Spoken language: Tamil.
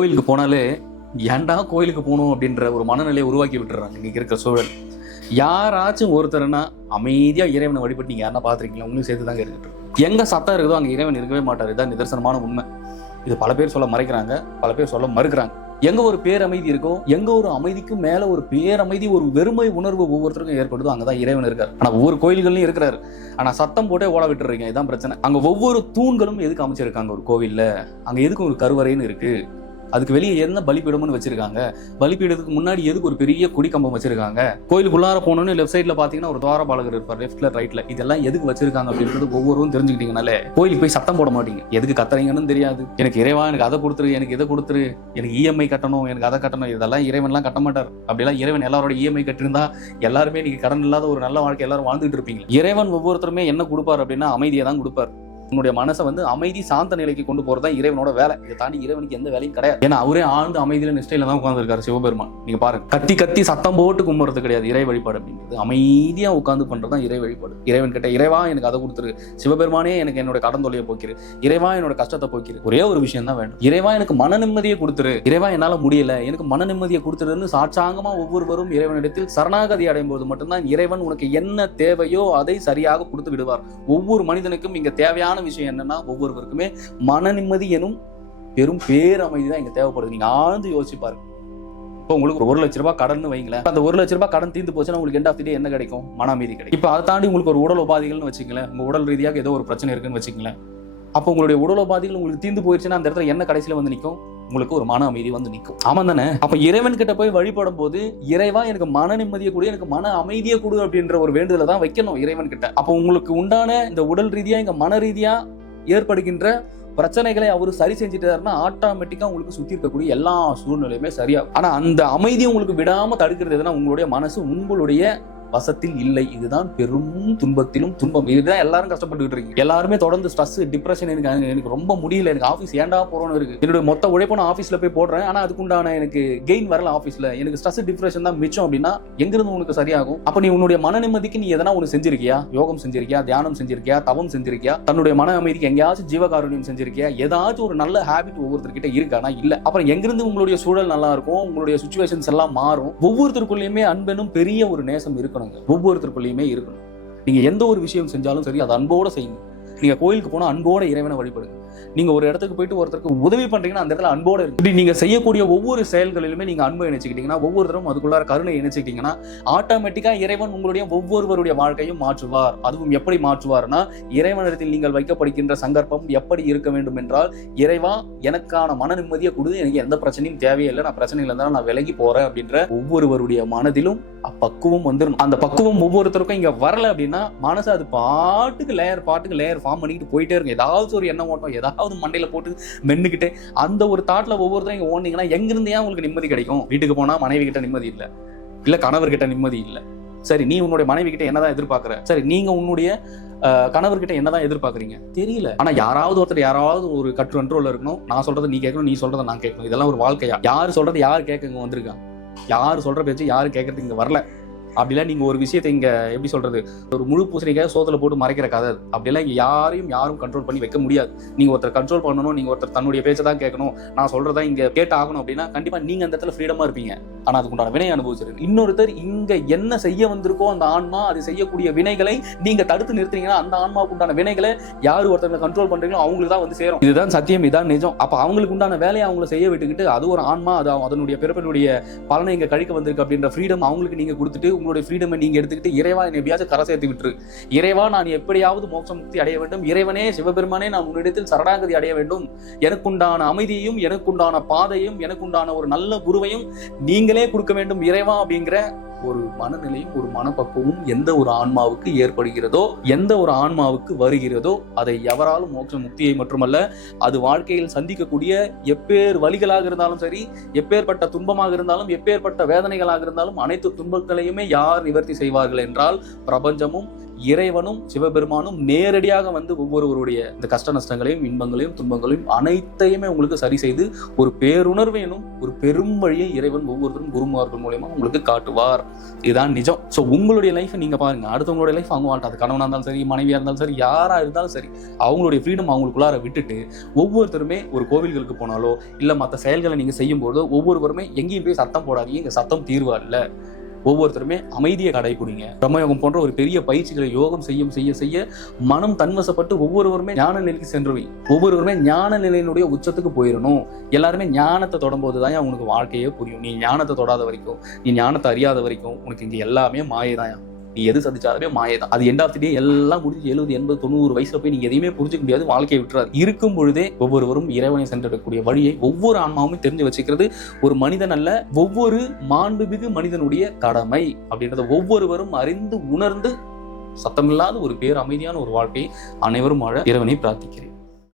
கோவிலுக்கு போனாலே ஏன்டா கோயிலுக்கு போகணும் அப்படின்ற ஒரு மனநிலையை உருவாக்கி விட்டுறாங்க இன்னைக்கு இருக்கிற சூழல். யாராச்சும் ஒருத்தர்னா அமைதியாக இறைவனை வழிபட்டு நீங்கள் யாரா பார்த்துருக்கீங்களா? உங்களுக்கு சேர்த்து தாங்க இருக்குது. எங்கே சத்தம் இருக்குதோ அங்கே இறைவன் இருக்கவே மாட்டார். இதுதான் நிதர்சனமான உண்மை. இது பல பேர் சொல்ல மறைக்கிறாங்க, பல பேர் சொல்ல மறுக்கிறாங்க. எங்கே ஒரு பேரமைதி இருக்கோ, எங்கே ஒரு அமைதிக்கும் மேலே ஒரு பேரமைதி, ஒரு வெறுமை உணர்வு ஒவ்வொருத்தருக்கும் ஏற்படுதோ அங்கே தான் இறைவன் இருக்கார். ஆனால் ஒவ்வொரு கோயில்கள்லையும் இருக்கிறாரு. ஆனால் சத்தம் போட்டே ஓட விட்டுறீங்க. இதுதான் பிரச்சனை. அங்கே ஒவ்வொரு தூண்களும் எதுக்கு அமைச்சிருக்காங்க? ஒரு கோவிலில் அங்கே எதுக்கு ஒரு கருவறைன்னு இருக்குது? அதுக்கு வெளியே என்ன பலிபீடம்னு வச்சிருக்காங்க? பலிபீடத்துக்கு முன்னாடி எதுக்கு ஒரு பெரிய கொடி கம்பம் வச்சிருக்காங்க? கோயிலுக்குள்ளார போனோன்னு லெஃப்ட் சைட்ல பாத்தீங்கன்னா ஒரு துவாரபாலகர் இருப்பார், லெஃப்ட்ல ரைட்ல. இதெல்லாம் எதுக்கு வச்சிருக்காங்க அப்படின்றது ஒவ்வொருவரும் தெரிஞ்சுக்கிட்டீங்கனாலே கோயிலுக்கு போய் சத்தம் போட மாட்டீங்க. எதுக்கு கத்துறீங்கன்னு தெரியாது. எனக்கு இறைவா எனக்கு அதை கொடுத்துரு, எனக்கு இதை கொடுத்துரு, எனக்கு இஎம்ஐ கட்டணும், எனக்கு அதை கட்டணும், இதெல்லாம் இறைவன்லாம் கட்ட மாட்டார். அப்படிலாம் இறைவன் எல்லாரோட இஎம்ஐ கட்டிருந்தா எல்லாருமே நீங்க கடன் இல்லாத ஒரு நல்ல வாழ்க்கை எல்லாரும் வாழ்ந்துட்டு இருப்பீங்க. இறைவன் ஒவ்வொருத்தருமே என்ன கொடுப்பார் அப்படின்னா அமைதியை தான் கொடுப்பார். உன்னுடைய மனசை அமைதி சாந்த நிலைக்கு கொண்டு போறதுதான் இறைவனோட வேலை. இதை தாண்டி இறைவனுக்கு எந்த வேலையும் கிடையாது. ஏன்னா அவரே ஆழ்ந்த அமைதியில நிஷ்டையில தான் உட்கார்ந்துருக்காரு சிவபெருமான். நீங்க பாருங்க, கத்தி கத்தி சத்தம் போட்டு கும்பிடுறது கிடையாது இறை வழிபாடு அப்படிங்கிறது. அமைதியா உட்கார்ந்து பண்றதுதான் இறை வழிபாடு. இறைவன் கிட்ட இறைவா எனக்கு அதை கொடுத்துரு, சிவபெருமானே எனக்கு என்னோட கடன் தொல்லையை போக்கிரு, இறைவா என்னோட கஷ்டத்தை போக்கிரு. ஒரே ஒரு விஷயம் தான் வேணும், இறைவா எனக்கு மன நிம்மதியை கொடுத்துரு, இறைவா என்னால முடியல எனக்கு மன நிம்மதியை கொடுத்துருன்னு சாட்சாங்கமா ஒவ்வொருவரும் இறைவனிடத்தில் சரணாகதி அடையும் போது மட்டும்தான் இறைவன் உனக்கு என்ன தேவையோ அதை சரியாக கொடுத்து விடுவார். ஒவ்வொரு மனிதனுக்கும் இங்க தேவையான விஷயம் என்னன்னா, ஒவ்வொருவருக்குமே மன நிம்மதி எனும் பெரும் பேரமைதி தான் இங்க தேவைப்படுது. நீங்க ஆழ்ந்து யோசிச்சு பாருங்க. இப்போ உங்களுக்கு 1 லட்ச ரூபாய் கடன் வைங்களேன். அந்த 1 லட்ச ரூபாய் கடன் தீர்ந்து போச்சுன்னா உங்களுக்கு எண்ட் ஆஃப் தி டே என்ன கிடைக்கும்? மன அமைதி கிடைக்கும். இப்போ அதை தாண்டி உங்களுக்கு ஒரு உடல் உபாதிகள்னு வச்சுக்கங்களேன், உங்க உடல் ரீதியாக ஏதோ ஒரு பிரச்சனை இருக்குன்னு வச்சுக்கங்களேன். அப்போ உங்களுடைய உடல் உபாதிகள் உங்களுக்கு தீர்ந்து போயிடுச்சுன்னா அந்த இடத்துல என்ன கடைசியில வந்து நிற்கும்? உங்களுக்கு ஒரு மன அமைதி வந்து நிற்கும். ஆமா தானே? அப்ப இறைவன் கிட்ட போய் வழிபடும் போது இறைவா எனக்கு மன நிம்மதியை கொடு, எனக்கு மன அமைதியை கொடு அப்படின்ற ஒரு வேண்டுதலை தான் வைக்கணும் இறைவன் கிட்ட. அப்போ உங்களுக்கு உண்டான இந்த உடல் ரீதியா இங்க மன ரீதியா ஏற்படுகின்ற பிரச்சனைகளை அவரு சரி செஞ்சுட்டாருன்னா ஆட்டோமேட்டிக்கா உங்களுக்கு சுத்தி இருக்கக்கூடிய எல்லா சூழ்நிலையுமே சரியாகும். ஆனா அந்த அமைதியை உங்களுக்கு விடாம தடுக்கிறது எதுனா உங்களுடைய மனசு உங்களுடைய வசத்தில் இல்லை. இதுதான் பெரும் துன்பத்திலும் துன்பம். இதுதான் எல்லாரும் கஷ்டப்பட்டுக்கிட்டு இருக்கீங்க. எல்லாருமே தொடர்ந்து ஸ்ட்ரெஸ், டிப்ரெஷன், எனக்கு ரொம்ப முடியல, எனக்கு ஆஃபீஸ் ஏன்டா போறோம்னு இருக்கு, என்னோட மொத்த உழைப்பு நான் ஆஃபீஸ்ல போய் போடுறேன், ஆனா அதுக்குண்டான எனக்கு கெயின் வரல ஆஃபீஸ்ல, எனக்கு ஸ்ட்ரெஸ் டிப்ரெஷன் தான் மிச்சம் அப்படின்னா எங்கிருந்து உனக்கு சரியாகும்? அப்ப நீ உன்னுடைய மன நிம்மதிக்கு நீ எதனா ஒன்று செஞ்சிருக்கியா? யோகம் செஞ்சிருக்கியா? தியானம் செஞ்சிருக்கியா? தவம் செஞ்சிருக்கியா? தன்னுடைய மன அமைதிக்கு எங்கேயாச்சும் ஜீவகாருண்யம் செஞ்சிருக்கியா? ஏதாச்சும் ஒரு நல்ல ஹேபிட் ஒவ்வொருத்தர்கிட்ட இருக்கானா? இல்ல. அப்புறம் எங்கிருந்து உங்களுடைய சூழல் நல்லா இருக்கும், உங்களுடைய சுச்சுவேஷன்ஸ் எல்லாம் மாறும். ஒவ்வொருத்தருக்குள்ளயுமே அன்பெனும் பெரிய ஒரு நேசம் இருக்கணும். ஒவ்வொருத்தருக்குள்ளயுமே இருக்கணும். நீங்க எந்த ஒரு விஷயம் செஞ்சாலும் சரி அது அன்போட செய்யுங்க. நீங்க கோயிலுக்கு போனா அன்போட இறைவனை வழிபடுங்க. நீங்க ஒரு இடத்துக்கு போயிட்டு ஒருத்தருக்கு உதவி பண்றீங்கன்னா அந்த இடத்துல அன்போட இருக்கு. இப்படி நீங்க செய்யக்கூடிய ஒவ்வொரு செயல்களிலுமே நீங்க அன்பை இணைச்சுக்கிட்டீங்கன்னா, ஒவ்வொருத்தரும் அதுக்குள்ளார கருணை இணைச்சுக்கிட்டீங்கன்னா ஆட்டோமேட்டிக்கா இறைவன் உங்களுடைய ஒவ்வொருவருடைய வாழ்க்கையும் மாற்றுவார். அதுவும் எப்படி மாற்றுவார்னா, இறைவனிடத்தில் நீங்கள் வைக்கப்படுகின்ற சங்கற்பம் எப்படி இருக்க வேண்டும் என்றால், இறைவா எனக்கான மன நிம்மதியை கொடு, எனக்கு எந்த பிரச்சனையும் தேவையில்லை, நான் பிரச்சனையில இருந்தாலும் நான் விலகி போறேன் அப்படின்ற ஒவ்வொருவருடைய மனதிலும் பக்குவம் வந்துடும். அந்த பக்குவம் ஒவ்வொருத்தருக்கும் இங்க வரல அப்படின்னா மனசு அது பாட்டுக்கு லேயர் ஃபார்ம் பண்ணிக்கிட்டு போயிட்டே இருக்கும். ஏதாவது ஒரு எண்ணம் ஓட்டம் ஏதாவது மண்டையில போட்டு மென்னுக்கிட்டே அந்த ஒரு தாட்ல ஒவ்வொருத்தரும் இங்க ஓடுனீங்கன்னா எங்கிருந்து ஏன் உங்களுக்கு நிம்மதி கிடைக்கும்? வீட்டுக்கு போனா மனைவி கிட்ட நிம்மதி இல்லை, இல்ல கணவர்கிட்ட நிம்மதி இல்லை. சரி, நீ உன்னுடைய மனைவி கிட்ட என்னதான் எதிர்பார்க்கற? சரி, நீங்க உன்னுடைய கணவர்கிட்ட என்னதான் எதிர்பார்க்குறீங்க? தெரியல. ஆனா யாராவது ஒருத்தர் யாராவது ஒரு கண்ட்ரோல்ல இருக்கணும். நான் சொல்றதை நீ கேட்கணும், நீ சொல்றதை நான் கேட்கணும். இதெல்லாம் ஒரு வாழ்க்கையா? யாரு சொல்றது யாரு கேட்க இங்க வந்திருக்காங்க? யாரு சொல்ற பேச்சு யாரு கேட்கறதுக்கு இங்க வரல. அப்படிலாம் நீங்க ஒரு விஷயத்தை இங்க எப்படி சொல்றது, ஒரு முழு பூசணிக்காக சோத்துல போட்டு மறைக்கிற கதை. அப்படிலாம் இங்க யாரும் கண்ட்ரோல் பண்ணி வைக்க முடியாது. நீங்க ஒருத்தர் கண்ட்ரோல் பண்ணணும், நீங்க ஒருத்தர் தன்னுடைய பேச்சை தான் கேட்கணும், நான் சொல்றதா இங்க கேட்டு ஆகணும் அப்படின்னா கண்டிப்பா நீங்க அந்த இடத்துல ஃப்ரீடமா இருப்பீங்க. ஆனா அதுக்குண்டான வினை அனுபவிச்சிருக்கு. இன்னொருத்தர் இங்க என்ன செய்ய வந்திருக்கோ அந்த ஆன்மா அது செய்யக்கூடிய வினைகளை நீங்க தடுத்து நிறுத்துறீங்கன்னா அந்த ஆன்மாவுக்கு உண்டான வினைகளை யாரு ஒருத்தர் கண்ட்ரோல் பண்றீங்களோ அவங்களுக்கு தான் வந்து சேரும். இதுதான் சத்தியம், இதான் நிஜம். அப்ப அவங்களுக்கு உண்டான வேலையை அவங்களை செய்ய விட்டுக்கிட்டு அது ஒரு ஆன்மா, அது அதனுடைய பிறப்பினுடைய பலனை இங்க கழிக்க வந்திருக்கு அப்படின்ற ஃப்ரீடம் அவங்களுக்கு நீங்க கொடுத்துட்டு உங்களுடைய ஃப்ரீடமை நீங்க எடுத்துக்கிட்டு இறைவா என்னை எப்படியாச்சும் கரை சேர்த்து விட்டுரு, இறைவா நான் எப்படியாவது மோட்ச முக்தி அடைய வேண்டும், இறைவனே சிவபெருமானே நான் உன்னிடத்தில் சரணாகதி அடைய வேண்டும், எனக்குண்டான அமைதியையும் எனக்குண்டான பாதையும் எனக்குண்டான ஒரு நல்ல குருவையும் நீங்களே கொடுக்க வேண்டும் இறைவா அப்படிங்கிற ஒரு மனநிலையும் ஒரு மனப்பக்குவமும் எந்த ஒரு ஆன்மாவுக்கு ஏற்படுகிறதோ, எந்த ஒரு ஆன்மாவுக்கு வருகிறதோ, அதை எவராலும் மோட்ச முக்தியை மட்டுமல்ல அது வாழ்க்கையில் சந்திக்கக்கூடிய எப்பேர் வழிகளாக இருந்தாலும் சரி, எப்பேற்பட்ட துன்பமாக இருந்தாலும், எப்பேற்பட்ட வேதனைகளாக இருந்தாலும் அனைத்து துன்பங்களையுமே யார் நிவர்த்தி செய்வார்கள் என்றால் பிரபஞ்சமும் இறைவனும் சிவபெருமானும் நேரடியாக வந்து ஒவ்வொருவருடைய இந்த கஷ்ட நஷ்டங்களையும் இன்பங்களையும் துன்பங்களையும் அனைத்தையுமே உங்களுக்கு சரி செய்து ஒரு பேருணர்வையும் ஒரு பெரும் வழியை இறைவன் ஒவ்வொருத்தரும் குருமார்கள் மூலமா உங்களுக்கு காட்டுவார். இதுதான் நிஜம். ஸோ உங்களுடைய லைஃப் நீங்க பாருங்க, அடுத்தவங்களுடைய லைஃப் அவங்க வாழ்க்கை, அது கணவனா இருந்தாலும் சரி, மனைவியா இருந்தாலும் சரி, யாரா இருந்தாலும் சரி, அவங்களுடைய ஃப்ரீடம் அவங்களுக்குள்ளார விட்டுட்டு ஒவ்வொருத்தருமே ஒரு கோவில்களுக்கு போனாலோ இல்ல மற்ற செயல்களை நீங்க செய்யும் போதோ ஒவ்வொருவருமே எங்கேயும் போய் சத்தம் போடாதீங்க. இங்க சத்தம் தீர்வா இல்ல. ஒவ்வொருத்தருமே அமைதியை கடைபிடிங்க. பிரம்மயோகம் போன்ற ஒரு பெரிய பயிற்சிகளை யோகம் செய்ய செய்ய மனம் தன்வசப்பட்டு ஒவ்வொருவருமே ஞான நிலைக்கு சென்றுவி. ஒவ்வொருவருமே ஞான நிலையினுடைய உச்சத்துக்கு போயிடணும். எல்லாருமே ஞானத்தை தொடும்போது தான் உனக்கு வாழ்க்கையே புரியும். நீ ஞானத்தை தொடாத வரைக்கும், நீ ஞானத்தை அறியாத வரைக்கும் உனக்கு இங்க எல்லாமே மாயதான். நீ எது சந்திச்சாலுமே மாயதான். அது எண்ட் ஆஃப் தி டே எல்லாம் முடிஞ்சு 70, 80, 90 வயசுல போய் நீங்க எதையுமே புரிஞ்சுக்க முடியாது. வாழ்க்கையை விட்டுறாது. இருக்கும் பொழுதே ஒவ்வொருவரும் இறைவனை சென்றக்கூடிய வழியை ஒவ்வொரு ஆன்மாவுமே தெரிஞ்சு வச்சுக்கிறது ஒரு மனிதன் அல்ல, ஒவ்வொரு மாண்புமிகு மனிதனுடைய கடமை அப்படின்றத ஒவ்வொருவரும் அறிந்து உணர்ந்து சத்தமில்லாத ஒரு பேர் அமைதியான ஒரு வாழ்க்கையை அனைவரும் வாழ இறைவனை பிரார்த்திக்கிறேன்.